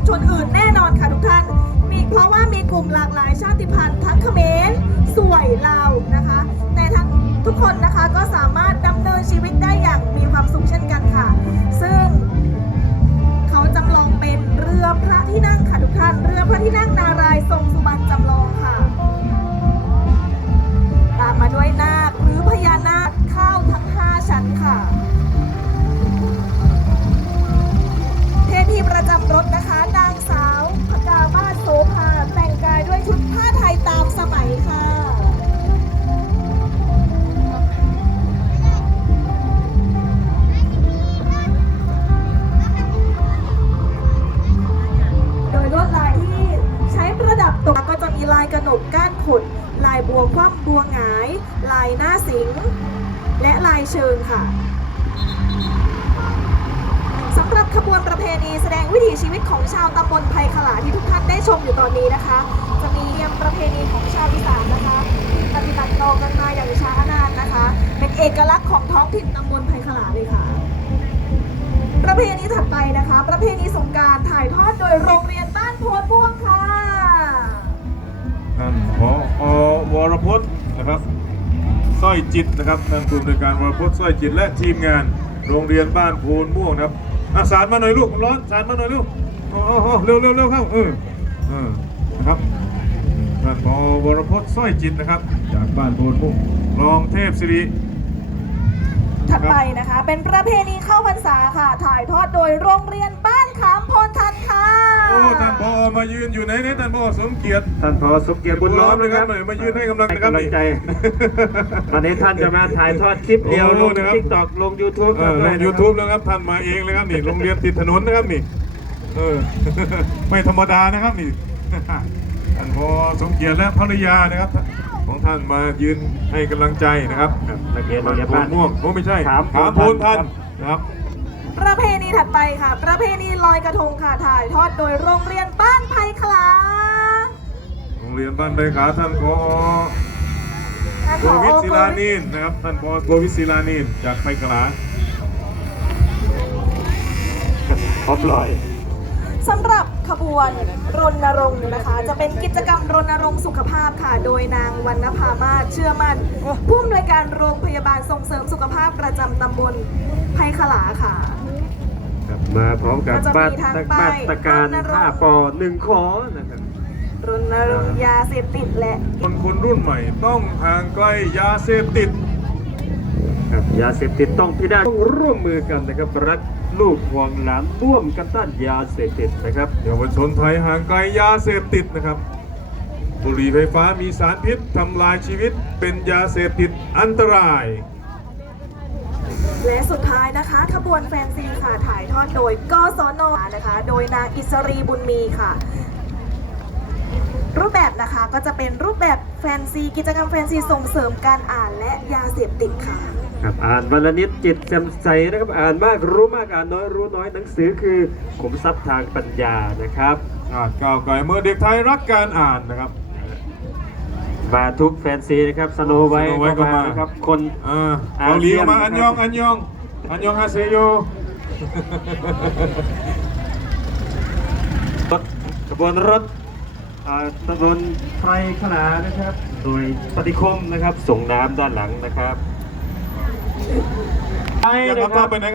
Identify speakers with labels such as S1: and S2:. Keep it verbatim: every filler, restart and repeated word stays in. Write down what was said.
S1: ชนอื่นแน่นอนค่ะทุกท่านมีเพราะว่ามีกลุ่มหลากหลายชาติพันธุ์ทั้งเขมรสวยลาวนะคะแต่ทั้งทุกคนนะคะก็สามารถดำเนินชีวิตได้อย่างมีความสุขเช่นกันค่ะซึ่งเขาจำลองเป็นเรือพระที่นั่งค่ะทุกท่านเรือพระที่นั่งนารายณ์ทรงสุบรรณจำลองค่ะตามมาด้วยนาคหรือพญานาคเข้าทั้งห้าชั้นค่ะเทพีประจำรถนะคะนางสาวพกามาศโสภาแต่งกายด้วยชุดผ้าไทยตามสมัยค่ะโดยลวดลายที่ใช้ประดับตกก็จะมีลายกระหนกก้านขดลายบัวคว่ำบัวหงายลายหน้าสิงและลายเชิงค่ะสำหรับขบวนประเพณีแสดงวิถีชีวิตของชาวตำบลไผ่ขลาที่ทุกท่านได้ชมอยู่ตอนนี้นะคะจะมีเรียมประเพณีของชาวอีสานนะคะปฏิบัติต่อกันมาอย่างช้านานนะคะเป็นเอกลักษณ์ของท้องถิ่นตำบลไผ่ขลาเลยค่ะประเพณีถัดไปนะคะประเพณีสงกรานต์ถ่ายทอดโดยโรงเรียนบ้านโพนม่วงค่ะ
S2: ท่านผอ.วรพจน์นะครับสร้อยจิตนะครับท่านผู้อำนวยการวรพจน์สร้อยจิตและทีมงานโรงเรียนบ้านโพนม่วงนะครับอาสารมาหน่อยลูกร้อนสารมาหน่อยลูกโอ้โหเร็วเร็วเร็วเข้าเออเออนะครับท่านผอ.วรพจน์สร้อยจิตนะครับจากบ้านโพนม่วงรองเทพศิริ
S1: ถัดไปนะคะเป็นประเพณีเข้าพรรษาค่ะถ่ายทอดโดยโรงเรียนบ้านขามพรทันค่ะ
S2: โอ้ท่านผอ.มายืนอยู่ไหนเนี่ยท่านผอ.สมเกียรติ
S3: ท่านผอ.สมเกียรติบุญล้อมนะครับ
S2: มายืนให้กำลัง
S3: กำลังใจวันนี้ท่านจะมาถ่ายทอดคลิปเดียวลงทิกตอกลงยูทูบ
S2: ลงยูทูบแล้วครับท่านมาเองเลยครับนี่โรงเรียนติดถนนนะครับนี่เออไม่ธรรมดานะครับนี่ท่านผอ.สมเกียรติและภรรยานะครับของท่านมายืนให้กำลังใจนะครับ
S3: นักเรียนโรงเรียน
S2: บ้านม่วงโอ้ไม่ใช่ขามโพนทันนะครับ
S1: ประเพณีถัดไปค่ะประเพณีลอยกระทงค่ะถ่ายทอดโดยโรงเรียนบ้านไผ่ขลา
S2: โรงเรียนบ้านไผ่ขลาท่านผอ.โกวิทศิลานินนะครับท่านผอ.โกวิทศิลานินจากไผ่ขลา
S3: พร้อมลอย
S1: สำหรับขบวนรณรงค์นะคะจะเป็นกิจกรรมรณรงค์สุขภาพค่ะโดยนางวรรณภามาศเชื่อมั่นผู้อำนวยการโรงพยาบาลส่งเสริมสุขภาพประจำตำบลไผ่ขลาค่ะ
S3: มาพร้อมกับมาตรการห้าปอหนึ่งขอนะครับ
S1: รณรงค์ยาเสพติดและ
S2: คนคนรุ่นใหม่ต้องห่างไกลยาเสพติด
S3: ครับยาเสพติดต้องพิได้ต้องร่วมมือกันนะครับรักลูกห่วงหลานร่วมกันต้านยาเสพติดนะครับ
S2: เยาวชนไทยห่างไกลยาเสพติดนะครับบุหรี่ไฟฟ้ามีสารพิษทำลายชีวิตเป็นยาเสพติดอันตราย
S1: และสุดท้ายนะคะขบวนแฟนซีค่ะถ่ายทอดโดยกศน.นะคะโดยนางอิสรีบุญมีค่ะรูปแบบนะคะก็จะเป็นรูปแบบแฟนซีกิจกรรมแฟนซีส่งเสริมการอ่านและยาเสพติดค่ะ
S3: ครับอ่านวันละนิดจิตแจ่มใสนะครับอ่านมากรู้มากอ่านน้อยรู้น้อยหนังสือคือขุมทรัพย์ทางปัญญานะครับ
S2: อ่านก้าวไกลเมื่อเด็กไทยรักการอ่านนะครับ
S3: มาทุกแฟนซีนะครับสโนไว้ก็มาครับคน
S2: เกาหลีมาอันยองอันยองอันยองฮาเซโย
S3: ขบวนรถตำบลไผ่ขลานะครับโดยปฏิคมนะครับส่งน้ำด้านหลังนะครับ
S2: ไปนะครับ